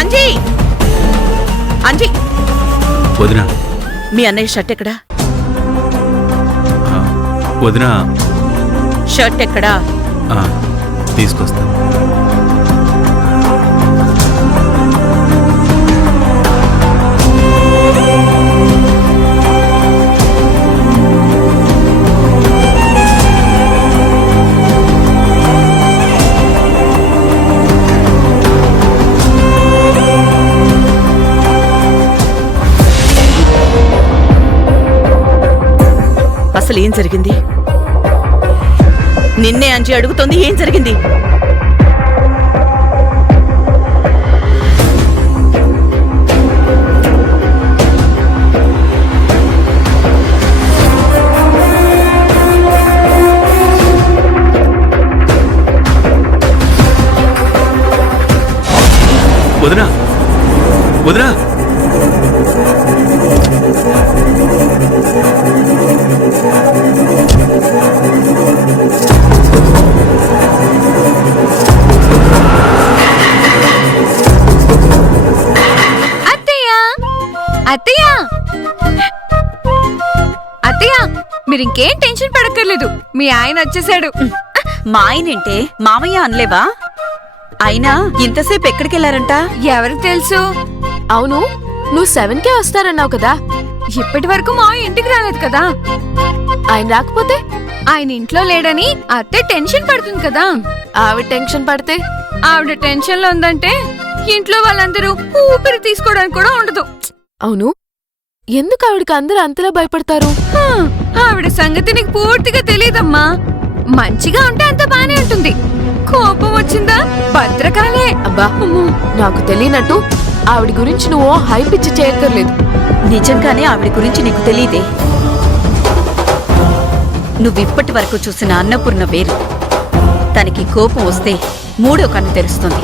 అంజీ అంజీ వదినా మీ అన్నయ్య షర్ట్ ఎక్కడా? వదినా షర్ట్ ఎక్కడా? తీసుకొస్తా. అసలు ఏం జరిగింది? నిన్నే అంజీ అడుగుతోంది, ఏం జరిగింది? వదినా వదినా అత్తయ్య అత్తయ్య మీరింకేం టెన్షన్ పడక్కర్లేదు, మీ ఆయన వచ్చేసాడు. మా ఆయనేంటే మామయ్య అనలేవా? అయినా ఇంతసేపు ఎక్కడికెళ్లారంట? ఎవరికి తెలుసు? అవును, నువ్వు 7కే వస్తారన్నావు కదా. ఇప్పటి వరకు మా ఇంటికి రాలేదు కదా. ఆయన రాకపోతే ఆయన ఇంట్లో లేడని అత్తే టెన్షన్ పడుతుంది కదా. ఆవిడ టెన్షన్ పడితే ఆవిడ టెన్షన్ లో ఉందంటే ఇంట్లో వాళ్ళందరూ ఊపిరి తీసుకోవడానికి కూడా ఉండదు. అవును, ఎందుకు ఆవిడకి అందరూ అంతలా భయపడతారు? ఆవిడ సంగతి నీకు పూర్తిగా తెలియదమ్మా. మంచిగా ఉంటే అంత బానే ఉంటుంది, కోపం వచ్చిందా భద్రకాలే. అబ్బా, నాకు తెలియనట్టు ఆవిడ గురించి నువ్వు హైప్ ఇచ్చి చేయక్కర్లేదు. నిజంగానే ఆవిడ గురించి నీకు తెలియదే. నువ్విప్పటి వరకు చూసిన అన్నపూర్ణ వేరు. తనకి కోపం వస్తే మూడో కన్ను తెరుస్తుంది.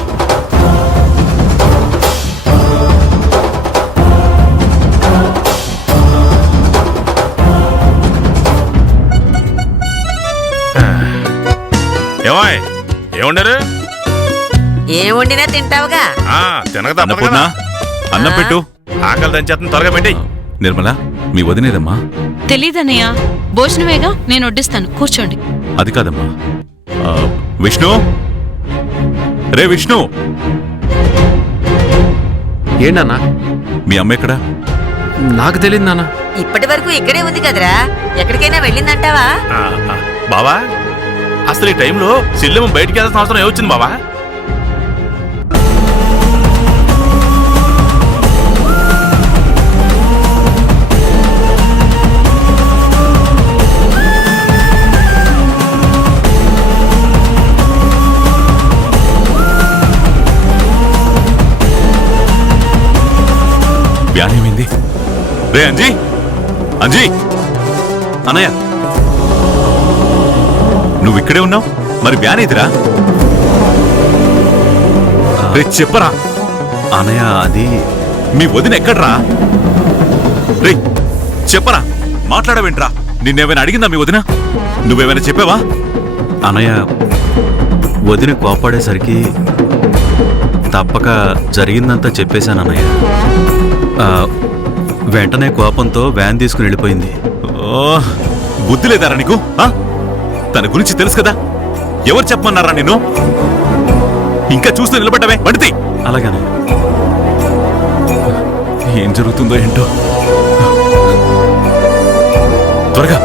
ఏమండారు? ఏం వండినా తింటావుగా. తినక అన్నపూర్ణ, అన్నం పెట్టు. ఆకలి దంచేతను త్వరగా పెట్టి. నిర్మల, మీ వదినేదమ్మా? తెలీదన్నయ్య, భోజనమేగా, నేను వడ్డిస్తాను, కూర్చోండి. అది కాదమ్మా. విష్ణు, రే విష్ణు. ఏంటన్నా? మీ అమ్మ ఎక్కడా? నాకు తెలియదు నాన్న. ఇప్పటి వరకు ఇక్కడే ఉంది కదరా, ఎక్కడికైనా వెళ్ళిందంటావా? బావా, అసలు ఈ టైంలో చెల్లెమ్మ బయటికి వెళ్ళాల్సిన అవసరం ఏమొచ్చింది బావా? వ్యానేమైంది? రే అంజీ, అంజీ, అన్నయ్య, నువ్వు ఇక్కడే ఉన్నావు, మరి వ్యానేదిరా? రే చెప్పరా. అన్నయ్య, అది మీ వదిన ఎక్కడ్రా? రే చెప్పరా, మాట్లాడవేంట్రా? నిన్నేమైనా అడిగిందా మీ వదిన? నువ్వేమైనా చెప్పావా? అన్నయ్య, వదిన కోపాడేసరికి తప్పక జరిగిందంతా చెప్పేశాను అన్నయ్య. వెంటనే కోపంతో వ్యాన్ తీసుకుని వెళ్ళిపోయింది. బుద్ధి లేదారా నీకు? తన గురించి తెలుసు కదా, ఎవరు చెప్పమన్నారా నిన్ను? ఇంకా చూస్తూ నిలబడ్డావే, పడితే. అలాగనే ఏం జరుగుతుందో ఏంటో. త్వరగా